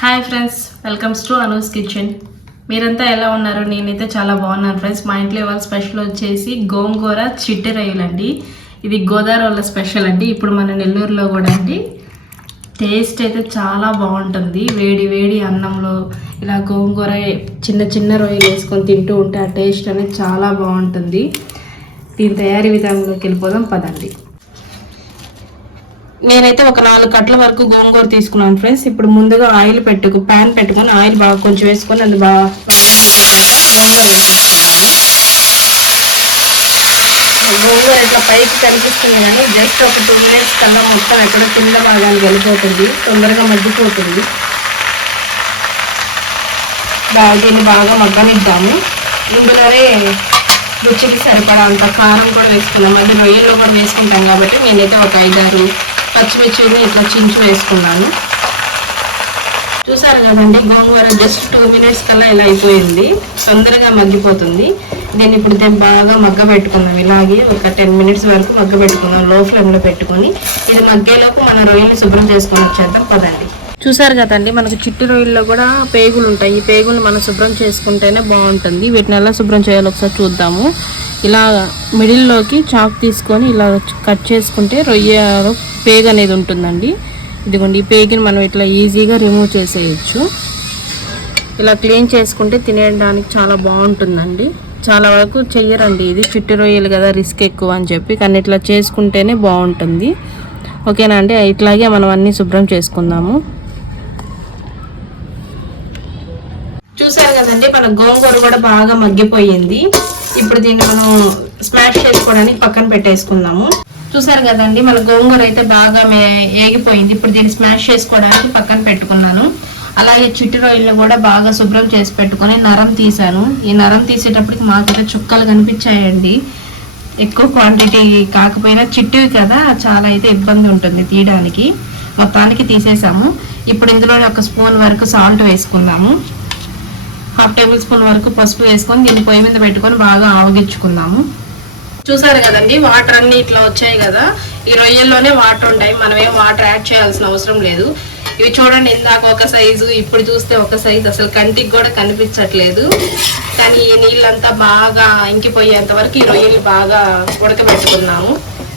Hi friends, welcomes to Anu's kitchen. మీరంతా ఎలా ఉన్నారు? నేనైతే చాలా బాగున్నాను ఫ్రెండ్స్. మా ఇంట్లో ఇవాళ స్పెషల్ వచ్చేసి గోంగూర చిట్టి రొయ్యలు అండి. ఇది గోదావరి వాళ్ళ స్పెషల్ అండి. ఇప్పుడు మన నెల్లూరులో కూడా అండి టేస్ట్ అయితే చాలా బాగుంటుంది. వేడి వేడి అన్నంలో ఇలా గోంగూర చిన్న చిన్న రొయ్యలు వేసుకొని తింటూ ఉంటే ఆ టేస్ట్ అనేది చాలా బాగుంటుంది. దీని తయారీ విధానంలోకి వెళ్ళిపోదాం పదండి. నేనైతే ఒక 4 కట్ల వరకు గోంగూర తీసుకున్నాను ఫ్రెండ్స్. ఇప్పుడు ముందుగా ఆయిల్ ప్యాన్ పెట్టుకొని ఆయిల్ బాగా కొంచెం వేసుకొని అది బాగా గోంగూర ఇట్లా పైకి కనిపిస్తుంది కానీ జస్ట్ ఒక 2 minutes కల్లా మొత్తం ఎక్కడ కింద భాగాన్ని వెళ్ళిపోతుంది, తొందరగా మగ్గిపోతుంది. దీన్ని బాగా మగ్గనిద్దాము. ఇందులోనే రుచికి సరిపడా అంత కారం కూడా వేసుకున్నాం. మళ్ళీ రొయ్యల్లో కూడా వేసుకుంటాం కాబట్టి నేనైతే ఒక 5-6 పచ్చిమిర్చిని ఇట్లా చించి వేసుకున్నాను. చూసారు కదండి, గోంగూర జస్ట్ 2 minutes కల్లా ఇలా అయిపోయింది, తొందరగా మగ్గిపోతుంది. దీన్ని ఇప్పుడు బాగా మగ్గ పెట్టుకుందాం. ఇలాగే ఒక 10 minutes వరకు మగ్గ పెట్టుకుందాం లో ఫ్లేమ్లో పెట్టుకొని. ఇది మగ్గేలోపు మన రొయ్యలు శుభ్రం చేసుకొని వచ్చేద్దాం పదండి. చూసారు కదండి, మనకు చిట్టి రొయ్యల్లో కూడా పేగులు ఉంటాయి. ఈ పేగులు మనం శుభ్రం చేసుకుంటేనే బాగుంటుంది. వీటిని ఎలా శుభ్రం చేయాలో ఒకసారి చూద్దాము. ఇలా మిడిల్లోకి చాక్ తీసుకొని ఇలా కట్ చేసుకుంటే రొయ్య పేగు అనేది ఉంటుందండి. ఇదిగోండి, ఈ పేగుని మనం ఇట్లా ఈజీగా రిమూవ్ చేసేయచ్చు. ఇలా క్లీన్ చేసుకుంటే తినేయడానికి చాలా బాగుంటుందండి. చాలా వరకు చెయ్యరండి, ఇది చిట్టి రొయ్యలు కదా రిస్క్ ఎక్కువ అని చెప్పి, కానీ ఇట్లా చేసుకుంటేనే బాగుంటుంది. ఓకేనా అండి, ఇట్లాగే మనం అన్నీ శుభ్రం చేసుకుందాము. చూసారు కదండి, మన గోంగూర కూడా బాగా మగ్గిపోయింది. ఇప్పుడు దీన్ని మనం స్మాష్ చేసుకోవడానికి పక్కన పెట్టేసుకుందాము. చూసారు కదండి, మన గోంగూర అయితే బాగా ఏగిపోయింది. ఇప్పుడు దీన్ని స్మాష్ చేసుకోవడానికి పక్కన పెట్టుకున్నాను. అలాగే చిట్టి రొయ్యలు కూడా బాగా శుభ్రం చేసి పెట్టుకొని నరం తీసాను. ఈ నరం తీసేటప్పటికి మాకైతే చుక్కలు కనిపించాయండి. ఎక్కువ క్వాంటిటీ కాకపోయినా చిట్టివి కదా, చాలా అయితే ఇబ్బంది ఉంటుంది తీయడానికి. మొత్తానికి తీసేసాము. ఇప్పుడు ఇందులో 1 స్పూన్ వరకు సాల్ట్ వేసుకుందాము. 1/2 టేబుల్ స్పూన్ వరకు పసుపు వేసుకొని దీన్ని పొయ్యి మీద పెట్టుకొని బాగా ఆవగించుకుందాము. చూసారు కదండి, వాటర్ అన్ని ఇట్లా వచ్చాయి కదా. ఈ రొయ్యల్లోనే వాటర్ ఉంటాయి, మనం ఏం వాటర్ యాడ్ చేయాల్సిన అవసరం లేదు. ఇవి చూడండి, ఇందాక ఒక సైజు, ఇప్పుడు చూస్తే ఒక సైజు, అసలు కంటికి కూడా కనిపించట్లేదు. కానీ ఈ నీళ్ళంతా బాగా ఇంకిపోయేంత వరకు ఈ రొయ్యలు బాగా ఉడకబెట్టుకున్నాము.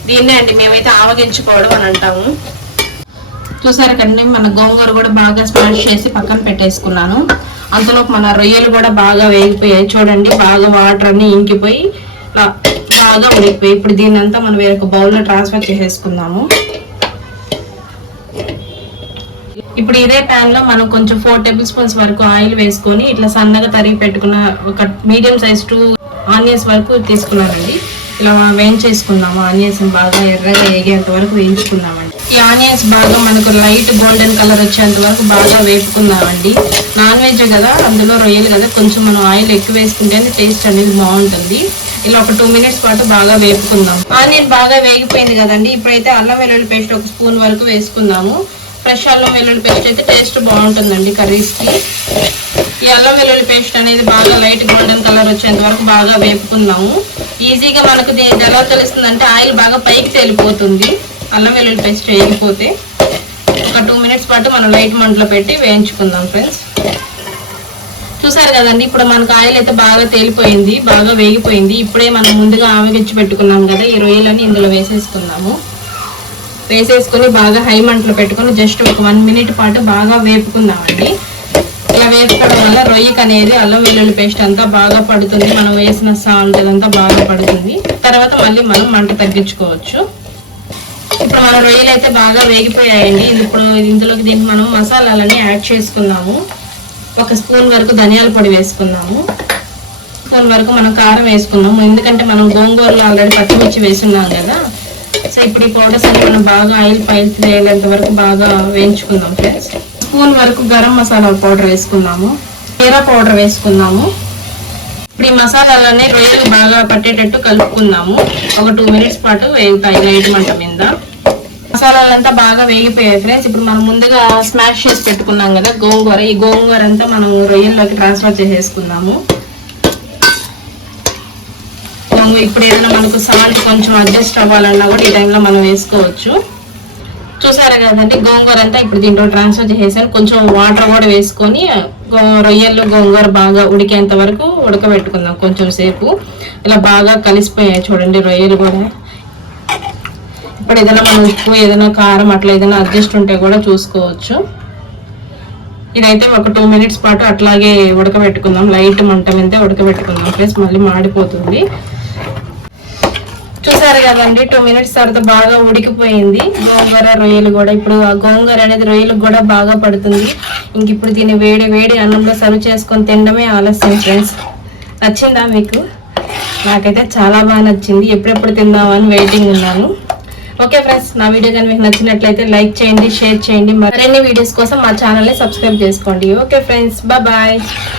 దీన్నే అండి మేమైతే ఆవగించుకోవడం అని అంటాము. చూసారు కదండి, మన గోంగూర కూడా బాగా స్మాష్ చేసి పక్కన పెట్టేసుకున్నాను. అంతలోపు మన రొయ్యలు కూడా బాగా వేగిపోయాయి. చూడండి, బాగా వాటర్ అన్ని ఇంకిపోయి బాగా ఉడికిపోయి. ఇప్పుడు దీన్ని అంతా మనం వేరొక బౌల్లో ట్రాన్స్ఫర్ చేసేసుకుందాము. ఇప్పుడు ఇదే ప్యాన్ లో మనం కొంచెం 4 టేబుల్ స్పూన్స్ వరకు ఆయిల్ వేసుకొని ఇట్లా సన్నగా తరిగి పెట్టుకున్న ఒక మీడియం సైజ్ 2 ఆనియన్స్ వరకు తీసుకున్నానండి. ఇలా వేయించేసుకుందాము. ఆనియన్స్ బాగా ఎర్రగా వేగేంత వరకు వేయించుకుందామండి. ఈ ఆనియన్స్ బాగా మనకు లైట్ గోల్డెన్ కలర్ వచ్చేంత వరకు బాగా వేపుకుందామండి. నాన్ వెజ్ కదా, అందులో రొయ్యలు కదా, కొంచెం మనం ఆయిల్ ఎక్కువ వేసుకుంటేనే టేస్ట్ అనేది బాగుంటుంది. ఇలా ఒక 2 minutes పాటు బాగా వేపుకుందాం. ఆనియన్ బాగా వేగిపోయింది కదండి. ఇప్పుడైతే అల్లం వెల్లుల్లి పేస్ట్ 1 స్పూన్ వరకు వేసుకుందాము. ఫ్రెష్ అల్లం వెల్లుల్లి పేస్ట్ అయితే టేస్ట్ బాగుంటుందండి కర్రీస్కి. ఈ అల్లం వెల్లుల్లి పేస్ట్ అనేది బాగా లైట్ గోల్డెన్ కలర్ వచ్చేంత వరకు బాగా వేపుకుందాము. ఈజీగా మనకు దీని ఎలా తెలుస్తుందంటే ఆయిల్ బాగా పైకి తేలిపోతుంది అల్లం వెల్లుల్లి పేస్ట్ వేయకపోతే. ఒక 2 minutes పాటు మనం లైట్ మంటలో పెట్టి వేయించుకుందాం ఫ్రెండ్స్. చూసారు కదండి, ఇప్పుడు మనకు ఆయిల్ అయితే బాగా తేలిపోయింది, బాగా వేగిపోయింది. ఇప్పుడే మనం ముందుగా ఆవగించి పెట్టుకున్నాం కదా, ఈ రొయ్యలని ఇందులో వేసేసుకుందాము. వేసేసుకొని బాగా హై మంటలో పెట్టుకొని జస్ట్ ఒక 1 minute పాటు బాగా వేపుకుందామండి. ఇలా వేపుకోవడం వల్ల రొయ్యకి అనేది అల్లం వెల్లుల్లి పేస్ట్ అంతా బాగా పడుతుంది, మనం వేసిన సాల్ట్ అదంతా బాగా పడుతుంది. తర్వాత మళ్ళీ మనం మంట తగ్గించుకోవచ్చు. ఇప్పుడు మన రొయ్యలు అయితే బాగా వేగిపోయాయండి. ఇప్పుడు ఇందులోకి దీనికి మనం మసాలాలని యాడ్ చేసుకున్నాము. 1 స్పూన్ వరకు ధనియాల పొడి వేసుకున్నాము. 1 స్పూన్ వరకు మనం కారం వేసుకున్నాము, ఎందుకంటే మనం గోంగూరలో ఆల్రెడీ పచ్చిమిర్చి వేసుకున్నాం కదా. సో ఇప్పుడు ఈ పౌడర్స్ అన్ని మనం బాగా ఆయిల్ పైకి తేలేంత వరకు బాగా వేయించుకుందాం ఫ్రెండ్స్. 1 స్పూన్ వరకు గరం మసాలా పౌడర్ వేసుకున్నాము. జీరా పౌడర్ వేసుకున్నాము. ఇప్పుడు ఈ మసాలాలన్నీ రొయ్యలు బాగా పట్టేటట్టు కలుపుకుందాము. ఒక 2 minutes పాటు వేగుతాయి లైట్ మంట మీద. మసాలాలంతా బాగా వేగిపోయాయి ఫ్రెండ్స్. ఇప్పుడు మనం ముందుగా స్మాష్ చేసి పెట్టుకున్నాం కదా గోంగూర, ఈ గోంగూర అంతా మనం రొయ్యల్లోకి ట్రాన్స్ఫర్ చేసేసుకుందాము. ఇప్పుడు ఏదైనా మనకు సాల్ట్ కొంచెం అడ్జస్ట్ అవ్వాలన్నా కూడా ఈ టైంలో మనం వేసుకోవచ్చు. చూసారా కదండి, గోంగూర అంతా ఇప్పుడు దీంట్లో ట్రాన్స్ఫర్ చేసేసాను. కొంచెం వాటర్ కూడా వేసుకొని రొయ్యలు గోంగూర బాగా ఉడికేంత వరకు ఉడకబెట్టుకుందాం కొంచెం సేపు. ఇలా బాగా కలిసిపోయాయి చూడండి రొయ్యలు కూడా. ఇప్పుడు ఏదైనా మన ఉప్పు ఏదైనా కారం అట్లా ఏదైనా అడ్జస్ట్ ఉంటే కూడా చూసుకోవచ్చు. ఇదైతే ఒక 2 minutes పాటు అట్లాగే ఉడకబెట్టుకుందాం, లైట్ మంట మీద ఉడకబెట్టుకుందాం ప్లస్ మళ్ళీ మాడిపోతుంది. చూసారు కదండి 2 minutes తర్వాత బాగా ఉడికిపోయింది గోంగూర రొయ్యలు కూడా. ఇప్పుడు ఆ గోంగూర అనేది రొయ్యలకు కూడా బాగా పడుతుంది. ఇంక ఇప్పుడు దీన్ని వేడి వేడి అన్నంలో సర్వ్ చేసుకొని తినడమే ఆలస్యం ఫ్రెండ్స్. నచ్చిందా మీకు? నాకైతే చాలా బాగా నచ్చింది. ఎప్పుడెప్పుడు తిందామని వెయిటింగ్ ఉన్నాను. ఓకే ఫ్రెండ్స్, నా వీడియో కానీ మీకు నచ్చినట్లయితే లైక్ చేయండి, షేర్ చేయండి. మరిన్ని వీడియోస్ కోసం మా ఛానల్ని సబ్స్క్రైబ్ చేసుకోండి. Okay friends, bye.